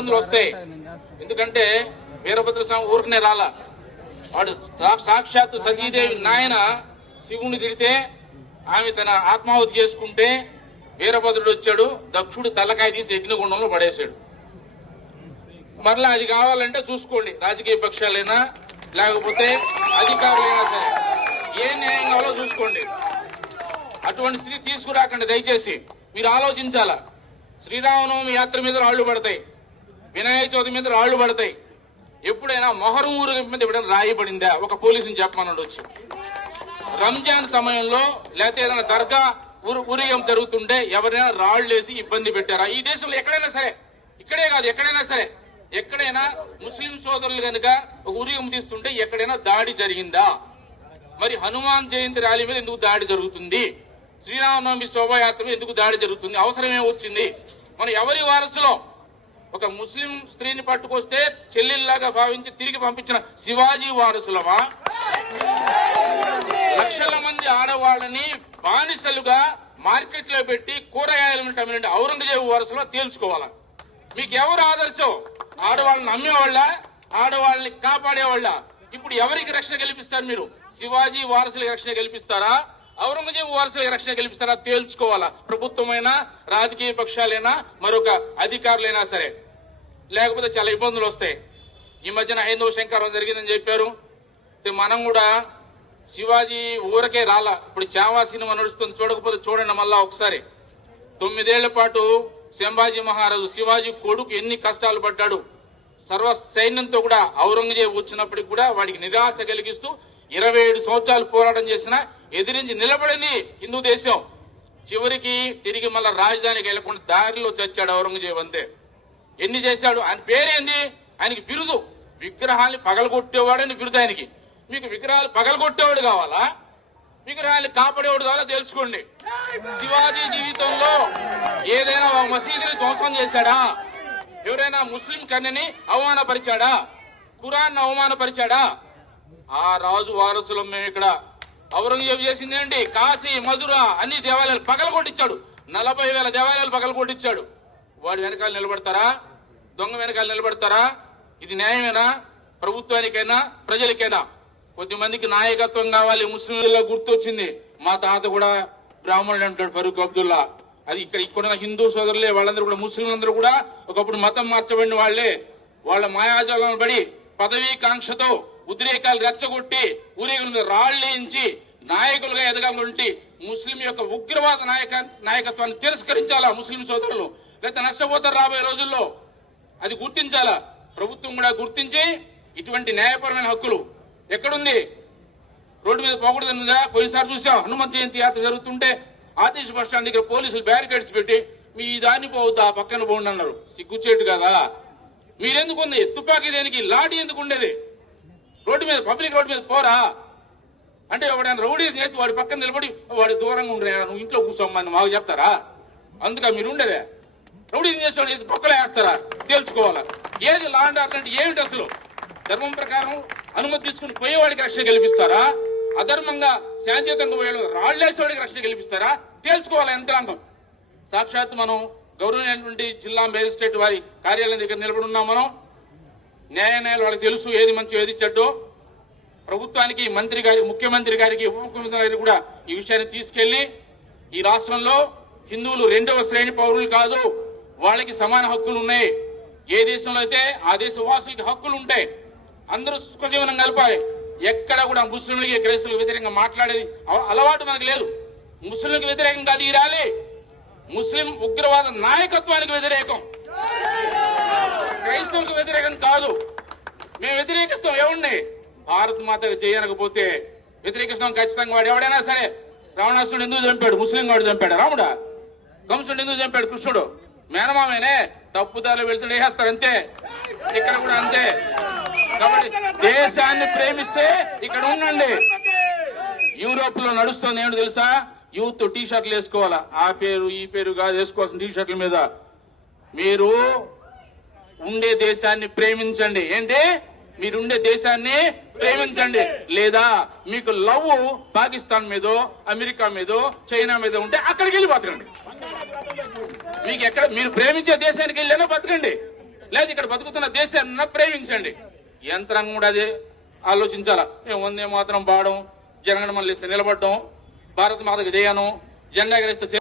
ఇబ్బందులు వస్తాయి. ఎందుకంటే వీరభద్ర స్వామి ఊరికనే రాలా, వాడు సాక్షాత్తు సతీదేవి నాయన శివుని తిడితే ఆమె తన ఆత్మాహుతి చేసుకుంటే వీరభద్రుడు వచ్చాడు, దక్షుడు తలకాయ తీసి యజ్ఞగుండంలో పడేశాడు. మరలా అది కావాలంటే చూసుకోండి, రాజకీయ పక్షాలైనా లేకపోతే అధికారులైనా సరే ఏ న్యాయం కావాలో చూసుకోండి. అటువంటి స్థితి తీసుకురాకండి దయచేసి. మీరు ఆలోచించాలా. శ్రీరామనవమి యాత్ర మీద రాళ్లు పడతాయి, వినాయక చవితి మీద రాళ్లు పడతాయి. ఎప్పుడైనా మొహరం ఊరేగింపు మీద ఎప్పుడైనా రాయి పడిందా? ఒక పోలీసుని చెప్పమన్నాడు వచ్చి. రంజాన్ సమయంలో లేకపోతే ఏదైనా దర్గా ఊరేగింపు జరుగుతుంటే ఎవరైనా రాళ్లు వేసి ఇబ్బంది పెట్టారా? ఈ దేశంలో ఎక్కడైనా సరే, ఇక్కడే కాదు ఎక్కడైనా సరే, ఎక్కడైనా ముస్లిం సోదరులు కనుక ఒక ఊరేగింపు తీస్తుంటే ఎక్కడైనా దాడి జరిగిందా? మరి హనుమాన్ జయంతి ర్యాలీ మీద ఎందుకు దాడి జరుగుతుంది? శ్రీరామనవమి శోభాయాత్ర మీద ఎందుకు దాడి జరుగుతుంది? అవసరమే వచ్చింది? మనం ఎవరి వారసులో? ఒక ముస్లిం స్త్రీని పట్టుకొస్తే చెల్లెల్లాగా భావించి తిరిగి పంపించిన శివాజీ వారసులమా? లక్షల మంది ఆడవాళ్ళని బానిసలుగా మార్కెట్ లో పెట్టి కూరగాయలను అమ్మిన ఔరంగజేబు వారసులో తేల్చుకోవాలా? మీకు ఎవరు ఆదర్శం? ఆడవాళ్ళని అమ్మేవాళ్ళ, ఆడవాళ్ళని కాపాడేవాళ్ళ? ఇప్పుడు ఎవరికి రక్షణ కల్పిస్తారు మీరు? శివాజీ వారసులకు రక్షణ కల్పిస్తారా, ఔరంగజేబు వారసులకు రక్షణ కల్పిస్తారా? తేల్చుకోవాలా. ప్రభుత్వమైనా రాజకీయ పక్షాలైనా మరొక అధికారులైనా సరే, లేకపోతే చాలా ఇబ్బందులు వస్తాయి. ఈ మధ్యన హైందవ శంకరం జరిగిందని చెప్పారు. మనం కూడా శివాజీ ఊరకే రాలా. ఇప్పుడు చావా సినిమా నడుస్తుంది, చూడకపోతే చూడండి మళ్ళా ఒకసారి. 9 ఏళ్ల పాటు సంభాజీ మహారాజు శివాజీ కొడుకు ఎన్ని కష్టాలు పడ్డాడు. సర్వ సైన్యంతో కూడా ఔరంగజేబు వచ్చినప్పటికి కూడా వాడికి నిరాశ కలిగిస్తూ 27 సంవత్సరాలు పోరాటం చేసినా ఎదిరించి నిలబడింది హిందూ దేశం. చివరికి తిరిగి మళ్ళా రాజధానికి వెళ్లకుండా దారిలో చచ్చాడు ఔరంగజేబు. అంతే. ఎన్ని చేశాడు? ఆయన పేరేంది? ఆయనకి బిరుదు విగ్రహాన్ని పగలగొట్టేవాడని బిరుదు ఆయనకి. మీకు విగ్రహాలు పగలగొట్టేవాడు కావాలా, విగ్రహాన్ని కాపాడేవాడు కావాలా? తెలుసుకోండి. శివాజీ జీవితంలో ఏదైనా ఒక మసీదుని ధ్వంసం చేశాడా? ఎవరైనా ముస్లిం కన్యని అవమానపరిచాడా? ఖురాన్ అవమానపరిచాడా? ఆ రాజు వారసులం మేము. ఇక్కడ ఔరంగజేబు చేసిందేంటి? కాశీ, మధుర అన్ని దేవాలయాలు పగలగొట్టించాడు. 40,000 దేవాలయాలు పగలగొట్టించాడు. వాడి వెనకాల నిలబడతారా? దొంగ వెనకాల నిలబడతారా? ఇది న్యాయమేనా? ప్రభుత్వానికైనా ప్రజలకైనా? కొద్దిమందికి నాయకత్వం కావాలి. ముస్లింలలో గుర్తొచ్చింది, మా తాత కూడా బ్రాహ్మణుడు అంటాడు ఫరూక్ అబ్దుల్లా. అది ఇక్కడ హిందూ సోదరులే, వాళ్ళందరూ కూడా ముస్లింలందరూ కూడా ఒకప్పుడు మతం మార్చబడిన వాళ్లే. వాళ్ళ మాయాజాలం పడి పదవీ కాంక్షతో ఉద్రేకాలు రెచ్చగొట్టి ఊరేగింపు రాళ్లేయించి నాయకులుగా ఎదగాలంటే ముస్లిం యొక్క ఉగ్రవాద నాయకత్వాన్ని తిరస్కరించాలా ముస్లిం సోదరులు? లేకపోతే నష్టపోతారు రాబోయే రోజుల్లో. అది గుర్తించాలా. ప్రభుత్వం కూడా గుర్తించి ఇటువంటి న్యాయపరమైన హక్కులు ఎక్కడుంది? రోడ్డు మీద పోకూడదు. పోయినసారి చూసాం, హనుమంత్ జయంతి యాత్ర జరుగుతుంటే ఆర్టీసీ బస్ స్టాండ్ దగ్గర పోలీసులు బ్యారికేడ్స్ పెట్టి మీ దాన్ని పోవద్దు, ఆ పక్కన పోండి అన్నారు. సిగ్గుచేటు కదా. మీరెందుకు ఉంది? తుపాకీ దేనికి? లాఠీ ఎందుకు ఉండేది? రోడ్డు మీద, పబ్లిక్ రోడ్డు మీద పోరా అంటే ఎవడైనా రౌడీ చేసి వాడి పక్కన నిలబడి వాడి దూరంగా ఉండరా, నువ్వు ఇంట్లో కూర్చోమని మాకు చెప్తారా? అందుక మీరు ఉండేదే. రౌడీ చేసి పక్కలో వేస్తారా? తేల్చుకోవాలా. ఏది లా అండ్ ఆర్డర్ అంటే ఏమిటి అసలు? ధర్మం ప్రకారం అనుమతి తీసుకుని పోయేవాడికి రక్షణ కల్పిస్తారా? అధర్మంగా శాంతియుతంగా పోయే రాళ్లేసేవాడికి రక్షణ కల్పిస్తారా? తేల్చుకోవాలా యంత్రాంగం. సాక్షాత్ మనం గౌరవమైనటువంటి జిల్లా మేజిస్ట్రేట్ వారి కార్యాలయం దగ్గర నిలబడి ఉన్నాం. మనం న్యాయాలయాలు వాళ్ళకి తెలుసు ఏది మంచి ఏది చెడ్డో. ప్రభుత్వానికి, మంత్రి గారి, ముఖ్యమంత్రి గారికి, ఉప ముఖ్యమంత్రి గారికి కూడా ఈ విషయాన్ని తీసుకెళ్లి ఈ రాష్ట్రంలో హిందువులు 2వ శ్రేణి పౌరులు కాదు, వాళ్ళకి సమాన హక్కులు ఉన్నాయి. ఏ దేశంలో అయితే ఆ దేశ వాసులకి హక్కులు ఉంటాయి. అందరూ సుఖజీవనం కలపాలి. ఎక్కడ కూడా ముస్లింలకి, క్రైస్తవులకు వ్యతిరేకంగా మాట్లాడేది అలవాటు మనకు లేదు. ముస్లింలకు వ్యతిరేకంగా అది ర్యాలీ ముస్లిం ఉగ్రవాద నాయకత్వానికి వ్యతిరేకం, క్రైస్తవులకు వ్యతిరేకం కాదు. మేము వ్యతిరేకిస్తాం ఎవరిని? భారత్ మాతకు చేయకపోతే వ్యతిరేకిస్తాం ఖచ్చితంగా. వాడు ఎవడైనా సరే. రావణాసురుడు ఎందుకు చంపాడు? ముస్లిం వాడు చంపాడు. రాముడా? కంసుడు ఎందుకు చంపాడు? కృష్ణుడు మేనమామేనే. తప్పుదారులు వెళ్తుండే వేస్తారు అంతే. ఇక్కడ కూడా అంతే. కాబట్టి దేశాన్ని ప్రేమిస్తే ఇక్కడ ఉండండి. యూరోప్ లో నడుస్తుంది ఏంటో తెలుసా? యూత్ టీ షర్ట్లు వేసుకోవాలా. ఆ పేరు ఈ పేరు కాదు వేసుకోవాల్సిన టీ షర్ట్ల మీద. మీరు ఉండే దేశాన్ని ప్రేమించండి. ఏంటి? మీరుండే దేశాన్ని ప్రేమించండి. లేదా మీకు లవ్ పాకిస్తాన్ మీదో, అమెరికా మీదో, చైనా మీద ఉంటే అక్కడికి వెళ్ళి బతకండి. మీకు ఎక్కడ మీరు ప్రేమించే దేశానికి వెళ్ళినా బతకండి. లేదు ఇక్కడ బతుకుతున్న దేశాన్ని ప్రేమించండి. యంత్రాంగం కూడా అదే ఆలోచించాలా. మేము వందే మాత్రం పాడడం, జనగణమన ఇస్తే నిలబడడం, భారత మాతకు జయను, జెండా ఎగరేస్తే